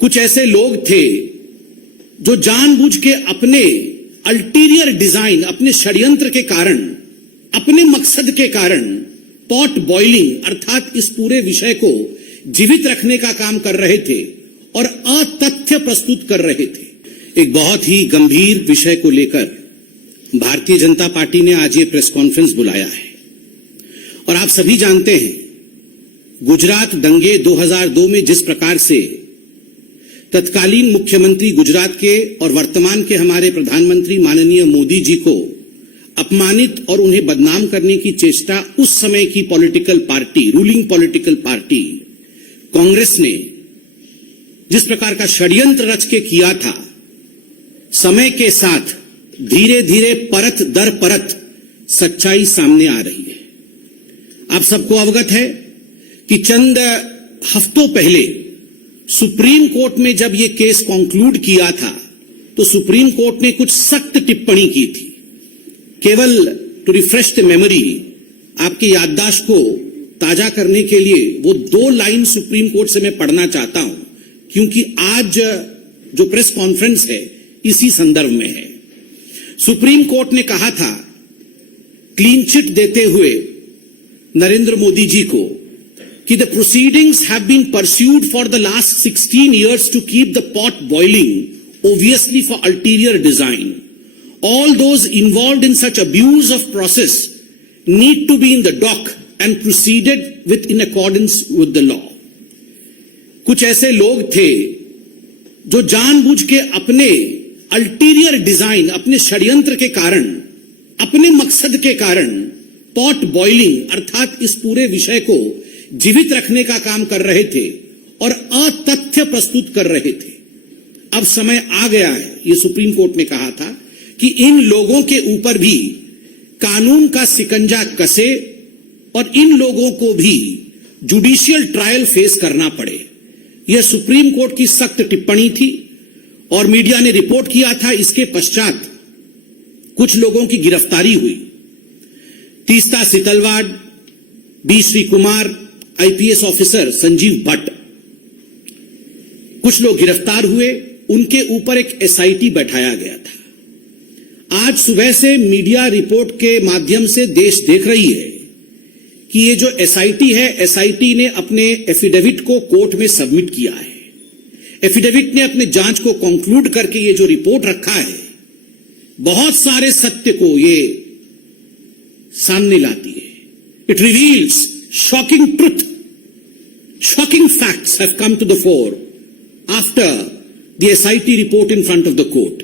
कुछ ऐसे लोग थे जो जानबूझ के अपने अल्टीरियर डिजाइन, अपने षड्यंत्र के कारण, अपने मकसद के कारण पॉट बॉइलिंग अर्थात इस पूरे विषय को जीवित रखने का काम कर रहे थे और अतथ्य प्रस्तुत कर रहे थे। एक बहुत ही गंभीर विषय को लेकर भारतीय जनता पार्टी ने आज ये प्रेस कॉन्फ्रेंस बुलाया है और आप सभी जानते हैं गुजरात दंगे 2002 में जिस प्रकार से तत्कालीन मुख्यमंत्री गुजरात के और वर्तमान के हमारे प्रधानमंत्री माननीय मोदी जी को अपमानित और उन्हें बदनाम करने की चेष्टा उस समय की political party, ruling political party Congress ने जिस प्रकार का षड्यंत्र रच के किया था, समय के साथ धीरे धीरे परत दर परत सच्चाई सामने आ रही है। आप सबको अवगत है कि चंद हफ्तों पहले सुप्रीम कोर्ट में जब यह केस कंक्लूड किया था तो सुप्रीम कोर्ट ने कुछ सख्त टिप्पणी की थी। केवल टू रिफ्रेश द मेमोरी, आपके याददाश्त को ताजा करने के लिए वो 2 लाइन सुप्रीम कोर्ट से मैं पढ़ना चाहता हूं, क्योंकि आज जो प्रेस कॉन्फ्रेंस है इसी संदर्भ में है। सुप्रीम कोर्ट ने कहा था क्लीन चिट देते हुए नरेंद्र मोदी जी को कि the proceedings have been pursued for the last 16 years to keep the pot boiling, obviously for ulterior design. All those involved in such abuse of process need to be in the dock and proceeded with in accordance with the law. कुछ ऐसे लोग थे जो जानबूझ के अपने ulterior design, अपने षड्यंत्र के कारण, अपने मकसद के कारण पॉट बॉइलिंग अर्थात इस पूरे विषय को जीवित रखने का काम कर रहे थे और अतथ्य प्रस्तुत कर रहे थे। अब समय आ गया है, यह सुप्रीम कोर्ट ने कहा था कि इन लोगों के ऊपर भी कानून का सिकंजा कसे और इन लोगों को भी जुडिशियल ट्रायल फेस करना पड़े। यह सुप्रीम कोर्ट की सख्त टिप्पणी थी और मीडिया ने रिपोर्ट किया था। इसके पश्चात कुछ लोगों की गिरफ्तारी हुई। Teesta Setalvad, B Shri Kumar, IPS officer Sanjiv Bhatt, कुछ लोग गिरफ्तार हुए। उनके ऊपर एक एसआईटी बैठाया गया था। आज सुबह से मीडिया रिपोर्ट के माध्यम से देश देख रही है कि ये जो एसआईटी है, एसआईटी ने अपने एफिडेविट को कोर्ट में सबमिट किया है। एफिडेविट ने अपने जांच को कंक्लूड करके ये जो रिपोर्ट रखा है, बहुत सारे सत्य को ये सामने लाती है। It reveals shocking truth, shocking facts have come to the fore after the SIT report in front of the court.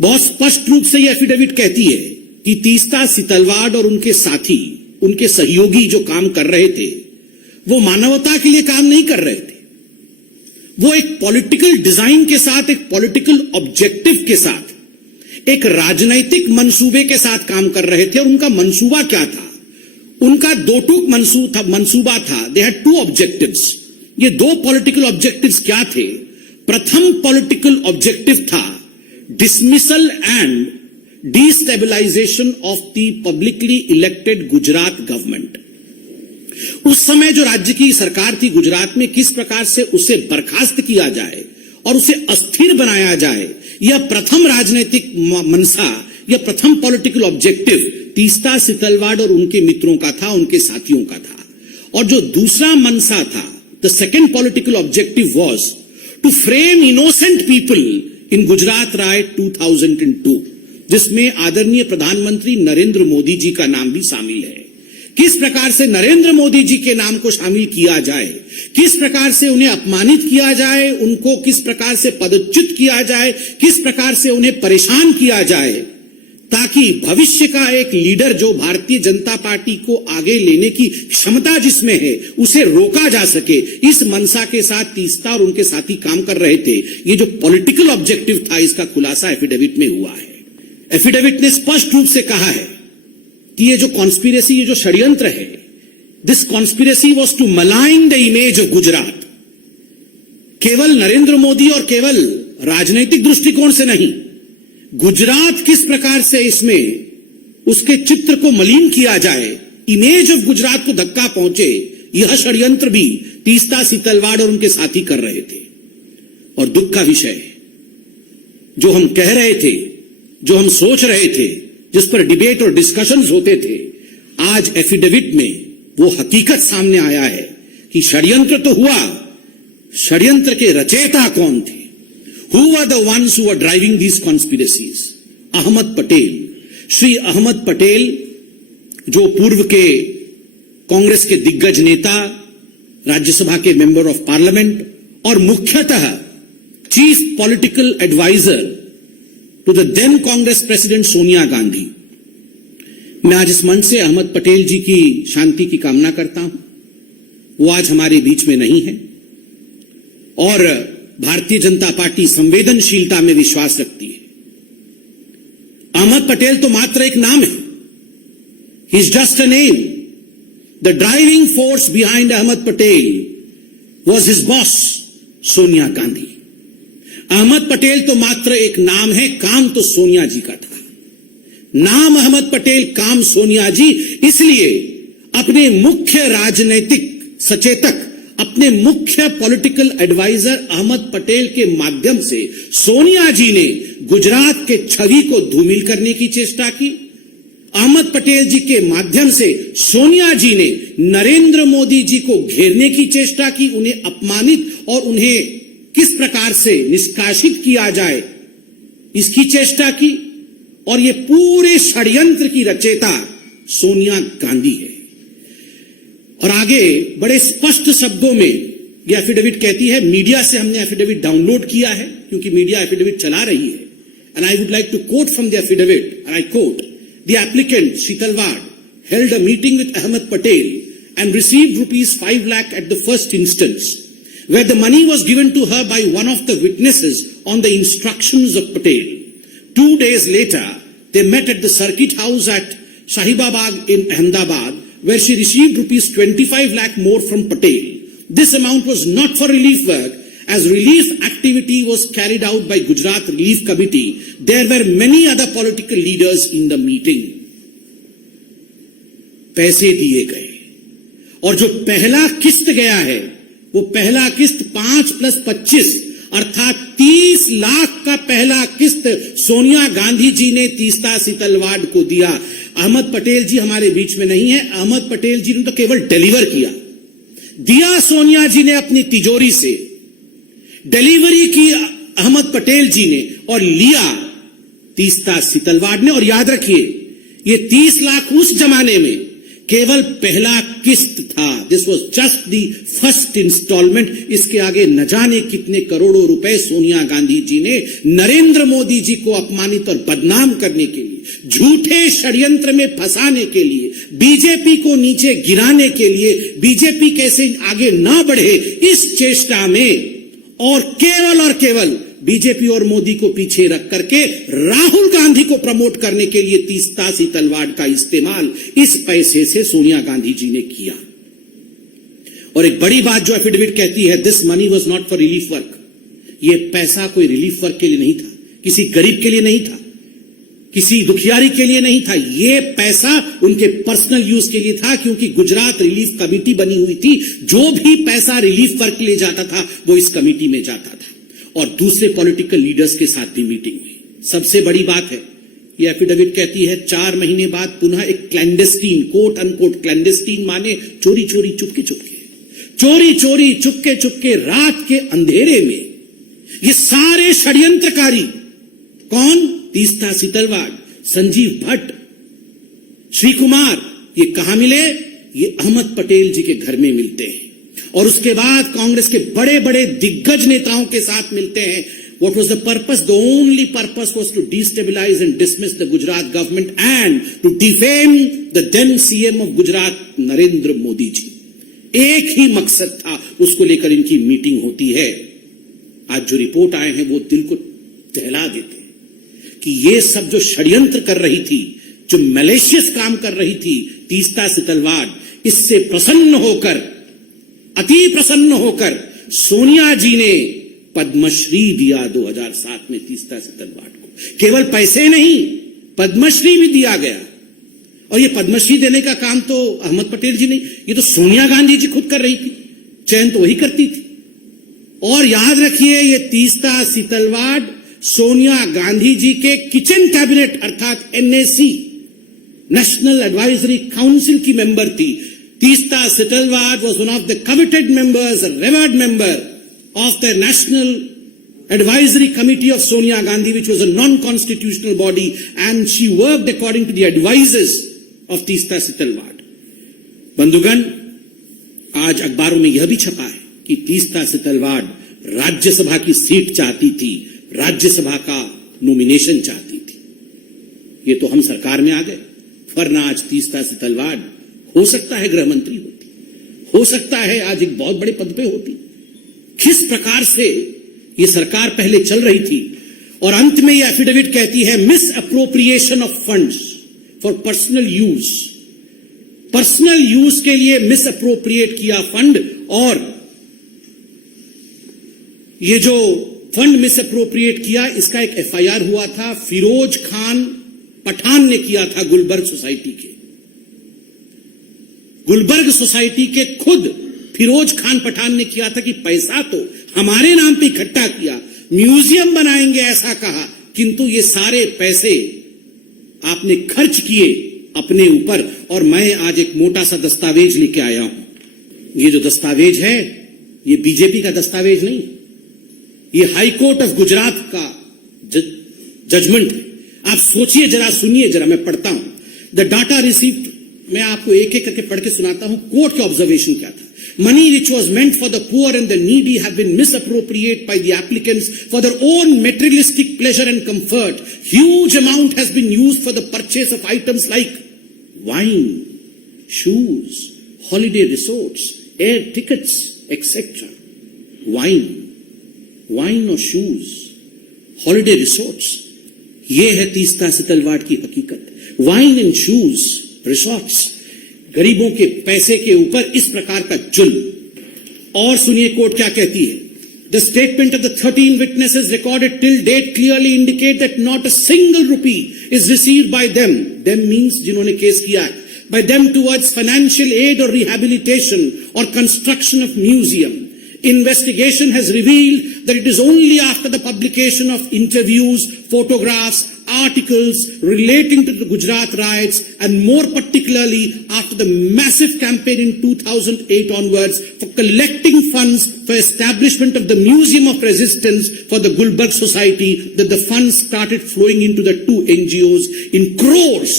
बहुत स्पष्ट रूप से यह एफिडेविट कहती है कि तीस्ता सितलवाड़ और उनके साथी, उनके सहयोगी जो काम कर रहे थे, वो मानवता के लिए काम नहीं कर रहे थे। वो एक पॉलिटिकल डिजाइन के साथ, एक पॉलिटिकल ऑब्जेक्टिव के साथ, एक राजनैतिक मंसूबे के साथ काम कर रहे थे। और उनका मंसूबा क्या था? उनका 2 टूक मंसूबा था। They had 2 objectives. ये 2 पॉलिटिकल ऑब्जेक्टिव्स क्या थे? प्रथम पॉलिटिकल ऑब्जेक्टिव था dismissal and destabilisation of the publicly elected Gujarat government. उस समय जो राज्य की सरकार थी गुजरात में, किस प्रकार से उसे बर्खास्त किया जाए और उसे अस्थिर बनाया जाए, यह प्रथम राजनीतिक मनसा, यह प्रथम पॉलिटिकल ऑब्जेक्टिव तीस्ता सितलवाड़ और उनके मित्रों का था, उनके साथियों का था। और जो दूसरा मनसा था, the second political objective was to frame innocent people in Gujarat right 2002, जिसमें आदरणीय प्रधानमंत्री नरेंद्र मोदी जी का नाम भी शामिल है। किस प्रकार से नरेंद्र मोदी जी के नाम को शामिल किया जाए, किस प्रकार से उन्हें अपमानित किया जाए, उनको किस प्रकार से पदच्युत किया जाए, किस प्रकार से उन्हें परेशान किया जाए, ताकि भविष्य का एक लीडर जो भारतीय जनता पार्टी को आगे लेने की क्षमता जिसमें है, उसे रोका जा सके। इस मनसा के साथ तीस्ता और उनके साथी काम कर रहे थे। ये जो पॉलिटिकल ऑब्जेक्टिव था, इसका खुलासा एफिडेविट में हुआ है। एफिडेविट ने स्पष्ट रूप से कहा है कि ये जो कॉन्स्पिरेसी, ये जो षड्यंत्र है, this conspiracy was to malign the image of Gujarat. केवल नरेंद्र मोदी और केवल राजनीतिक दृष्टिकोण से नहीं, गुजरात किस प्रकार से इसमें उसके चित्र को मलिन किया जाए, इमेज ऑफ गुजरात को धक्का पहुंचे, यह षड्यंत्र भी तीस्ता सितलवाड़ और उनके साथी कर रहे थे। और दुख का विषय है, जो हम कह रहे थे, जो हम सोच रहे थे, जिस पर डिबेट और डिस्कशंस होते थे, आज एफिडेविट में वो हकीकत सामने आया है कि षड्यंत्र तो हुआ, षड्यंत्र के रचयिता कौन थे? Who were the ones who were driving these conspiracies? Ahmad Patel, Shri Ahmad Patel, जो पूर्व के कांग्रेस के दिग्गज नेता, राज्यसभा के मेंबर ऑफ पार्लियामेंट और मुख्यतः chief political adviser to the then Congress president Sonia Gandhi. मैं आज इस मंच से अहमद पटेल जी की शांति की कामना करता हूं। वो आज हमारे बीच में नहीं है और भारतीय जनता पार्टी संवेदनशीलता में विश्वास रखती है। अहमद पटेल तो मात्र एक नाम है, he is just a name. The driving force behind Ahmed Patel was his boss Sonia Gandhi. Ahmed Patel तो मात्र एक नाम है, काम तो सोनिया जी का था। नाम अहमद पटेल, काम सोनिया जी, इसलिए अपने मुख्य राजनैतिक सचेतक, अपने मुख्य पॉलिटिकल एडवाइजर अहमद पटेल के माध्यम से सोनिया जी ने गुजरात के छवि को धूमिल करने की चेष्टा की। अहमद पटेल जी के माध्यम से सोनिया जी ने नरेंद्र मोदी जी को घेरने की चेष्टा की, उन्हें अपमानित और उन्हें किस प्रकार से निष्कासित किया जाए इसकी चेष्टा की। और ये पूरे षड्यंत्र की रचयिता सोनिया गांधी है। और आगे बड़े स्पष्ट शब्दों में ये एफिडेविट कहती है, मीडिया से हमने एफिडेविट डाउनलोड किया है क्योंकि मीडिया एफिडेविट चला रही है। And I would like to quote from the affidavit, and I quote, the applicant Sheetal Wad held a meeting with Ahmed Patel and received rupees 5 lakh at the first instance, where the money was given to her by one of the witnesses on the instructions of Patel. 2 days later, they met at the circuit house at Shahibabad in Ahmedabad, where she received rupees 25 lakh more from Patel. This amount was not for relief work, as relief activity was carried out by Gujarat Relief Committee. There were many other political leaders in the meeting. पैसे दिए गए और जो पहला किस्त गया है वो पहला किस्त 5 + 25 अर्थात 30 लाख का पहला किस्त सोनिया गांधी जी ने तीस्ता सीतलवाड़ को दिया। अहमद पटेल जी हमारे बीच में नहीं है, अहमद पटेल जी ने तो केवल डिलीवर किया, दिया सोनिया जी ने अपनी तिजोरी से, डिलीवरी की अहमद पटेल जी ने और लिया तीस्ता सीतलवाड़ ने। और याद रखिए, ये 30 लाख उस जमाने में केवल पहला किस्त था। This was just the first instalment. इसके आगे न जाने कितने करोड़ों रुपए सोनिया गांधी जी ने नरेंद्र मोदी जी को अपमानित और बदनाम करने के लिए, झूठे षड्यंत्र में फंसाने के लिए, बीजेपी को नीचे गिराने के लिए, बीजेपी कैसे आगे ना बढ़े इस चेष्टा में, और केवल बीजेपी और मोदी को पीछे रख करके राहुल गांधी को प्रमोट करने के लिए तीस्ता सीतलवाड़ का इस्तेमाल इस पैसे से सोनिया गांधी जी ने किया। और एक बड़ी बात जो एफिडेविट कहती है, this money was not for relief work. ये पैसा कोई रिलीफ वर्क के लिए नहीं था, किसी गरीब के लिए नहीं था, किसी दुखियारी के लिए नहीं था। ये पैसा उनके पर्सनल यूज के लिए था, क्योंकि गुजरात रिलीफ कमेटी बनी हुई थी। जो भी पैसा रिलीफ वर्क के लिए जाता था वो इस कमेटी में जाता था। और दूसरे पॉलिटिकल लीडर्स के साथ भी मीटिंग हुई। सबसे बड़ी बात है, यह एफिडेविट कहती है 4 महीने बाद पुनः एक क्लैंडेस्टीन, कोट अनकोट क्लैंडेस्टीन माने चोरी चोरी चुपके चुपके, चोरी चोरी चुपके चुपके रात के अंधेरे में ये सारे षड्यंत्रकारी, कौन? तीस्ता सीतलवाड़, संजीव भट्ट, श्री कुमार, ये कहां मिले? ये अहमद पटेल जी के घर में मिलते हैं और उसके बाद कांग्रेस के बड़े बड़े दिग्गज नेताओं के साथ मिलते हैं। What was the purpose? The only purpose was to destabilize and dismiss the Gujarat government and to defame the then CM of Gujarat, Narendra Modi ji. एक ही मकसद था, उसको लेकर इनकी मीटिंग होती है। आज जो रिपोर्ट आए हैं वो दिल को दहला देते हैं कि ये सब जो षड्यंत्र कर रही थी, जो मैलिशियस काम कर रही थी तीस्ता सीतलवाड़, इससे प्रसन्न होकर, अति प्रसन्न होकर सोनिया जी ने पद्मश्री दिया 2007 में तीस्ता सीतलवाड़ को। केवल पैसे नहीं, पद्मश्री भी दिया गया। और ये पद्मश्री देने का काम तो अहमद पटेल जी नहीं, ये तो सोनिया गांधी जी खुद कर रही थी, चयन तो वही करती थी। और याद रखिए ये तीस्ता सितलवाड़ सोनिया गांधी जी के किचन कैबिनेट अर्थात एनएसी नेशनल एडवाइजरी काउंसिल की मेंबर थी. Teesta Setalvad was one of the coveted members, a revered member of the National Advisory Committee of Sonia Gandhi, which was a non-constitutional body, and she worked according to the advices of Teesta Setalvad. बंधुगण, आज अखबारों में यह भी छपा है कि तीस्ता सितलवाड़ राज्यसभा की सीट चाहती थी, राज्यसभा का नॉमिनेशन चाहती थी. ये तो हम सरकार में आ गए, वरना आज तीस्ता सितलवाड़ हो सकता है गृह मंत्री होती, हो सकता है आज एक बहुत बड़े पद पे होती. किस प्रकार से ये सरकार पहले चल रही थी. और अंत में ये एफिडेविट कहती है miss appropriation of funds for personal use. Personal use के लिए मिस अप्रोप्रिएट किया फंड. और ये जो फंड मिस अप्रोप्रिएट किया, इसका एक एफआईआर हुआ था. फिरोज खान पठान ने किया था गुलबर्ग सोसाइटी के. गुलबर्ग सोसाइटी के खुद फिरोज खान पठान ने किया था कि पैसा तो हमारे नाम पे इकट्ठा किया, म्यूजियम बनाएंगे ऐसा कहा, किंतु ये सारे पैसे आपने खर्च किए अपने ऊपर. और मैं आज एक मोटा सा दस्तावेज लेके आया हूं. ये जो दस्तावेज है ये बीजेपी का दस्तावेज नहीं, ये हाई कोर्ट ऑफ गुजरात का जजमेंट है. आप सोचिए जरा, सुनिए जरा, मैं पढ़ता हूं. द डाटा रिसीव्ड, मैं आपको एक एक करके पढ़ के सुनाता हूं. कोर्ट के ऑब्जर्वेशन क्या था. Money which was meant for the poor and the needy have been misappropriated by the applicants for their own materialistic pleasure and comfort. Huge amount has been used for the purchase of items like wine, shoes, holiday resorts, air tickets, etc. Wine or shoes, holiday resorts. ये है तीस्ता सितलवाड़ की हकीकत. Wine and shoes, resorts. गरीबों के पैसे के ऊपर इस प्रकार का जुल्म. और सुनिए कोर्ट क्या कहती है. The statement of the 13 witnesses recorded till date clearly indicate that not a single rupee is received by them. Them means जिन्होंने केस किया है. By them towards financial aid और रिहैबिलिटेशन और construction of museum. Investigation has revealed that it is only after the publication of interviews, photographs, articles relating to the Gujarat riots, and more particularly after the massive campaign in 2008 onwards for collecting funds for establishment of the Museum of Resistance for the Gulbarg Society, that the funds started flowing into the two NGOs in crores,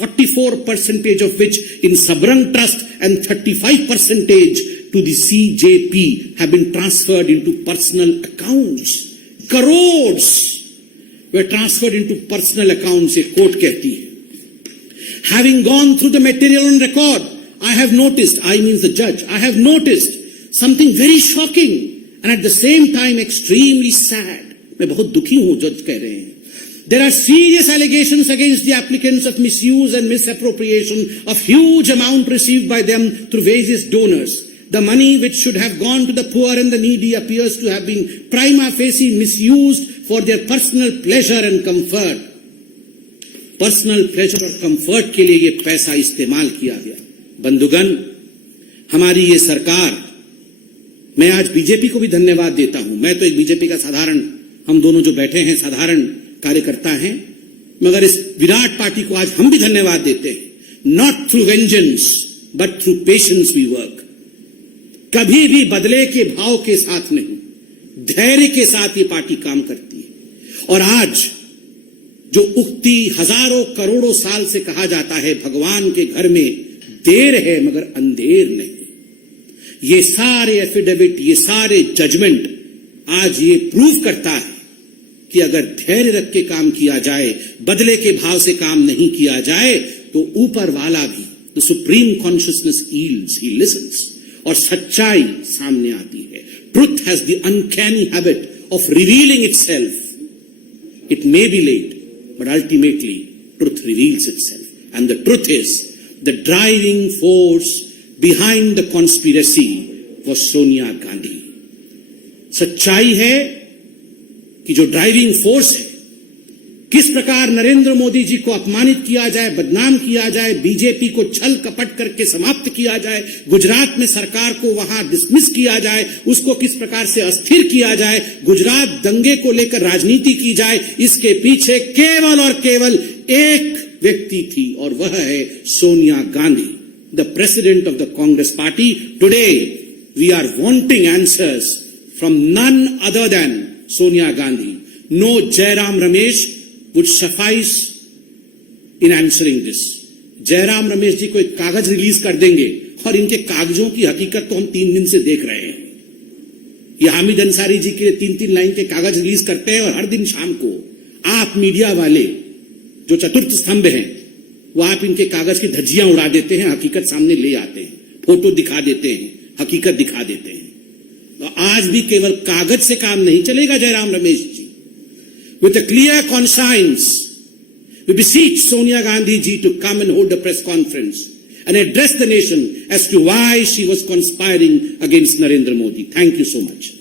44% of which in Sabrang Trust and 35% to the CJP have been transferred into personal accounts. Crores were transferred into personal accounts, a court कहती है. Having gone through the material on record, I have noticed, I means the judge, I have noticed something very shocking and at the same time extremely sad. मैं बहुत दुखी हूं, जज कह रहे हैं. There are serious allegations against the applicants of misuse and misappropriation of huge amount received by them through various donors. The money which should have gone to the poor and the needy appears to have been prima facie misused for their personal pleasure and comfort. Personal pleasure और comfort के लिए ये पैसा इस्तेमाल किया गया. बंधुगण, हमारी ये सरकार, मैं आज बीजेपी को भी धन्यवाद देता हूं. मैं तो एक बीजेपी का साधारण, हम दोनों जो बैठे हैं साधारण कार्यकर्ता हैं, मगर इस विराट पार्टी को आज हम भी धन्यवाद देते हैं. Not through vengeance, but through patience we work. कभी भी बदले के भाव के साथ नहीं, धैर्य के साथ ये पार्टी काम करती है. और आज जो उक्ति हजारों करोड़ों साल से कहा जाता है, भगवान के घर में देर है मगर अंधेर नहीं, ये सारे एफिडेविट, ये सारे जजमेंट आज ये प्रूव करता है कि अगर धैर्य रख के काम किया जाए, बदले के भाव से काम नहीं किया जाए, तो ऊपर वाला भी, the supreme consciousness yields, he listens, और सच्चाई सामने आती है. Truth has the uncanny habit of revealing itself. It may be late, but ultimately truth reveals itself. And the truth is the driving force behind the conspiracy was Sonia Gandhi. सच्चाई है कि जो driving force है किस प्रकार नरेंद्र मोदी जी को अपमानित किया जाए, बदनाम किया जाए, बीजेपी को छल कपट करके समाप्त किया जाए, गुजरात में सरकार को वहां डिसमिस किया जाए, उसको किस प्रकार से अस्थिर किया जाए, गुजरात दंगे को लेकर राजनीति की जाए, इसके पीछे केवल और केवल एक व्यक्ति थी और वह है Sonia Gandhi, the president of the Congress party. Today we are wanting answers from none other than Sonia Gandhi. No Jairam Ramesh would suffice in answering this. Jairam Ramesh ji को एक कागज रिलीज कर देंगे और इनके कागजों की हकीकत तो हम 3 दिन से देख रहे हैं. ये हामिद अंसारी जी के 3-3 लाइन के कागज रिलीज करते हैं और हर दिन शाम को आप मीडिया वाले जो चतुर्थ स्तंभ हैं वो आप इनके कागज की धज्जियां उड़ा देते हैं, हकीकत सामने ले आते हैं, फोटो दिखा देते हैं, हकीकत दिखा देते हैं. तो आज भी केवल कागज से काम नहीं चलेगा जयराम रमेश जी. With a clear conscience, we beseech Sonia Gandhi ji to come and hold a press conference and address the nation as to why she was conspiring against Narendra Modi. Thank you so much.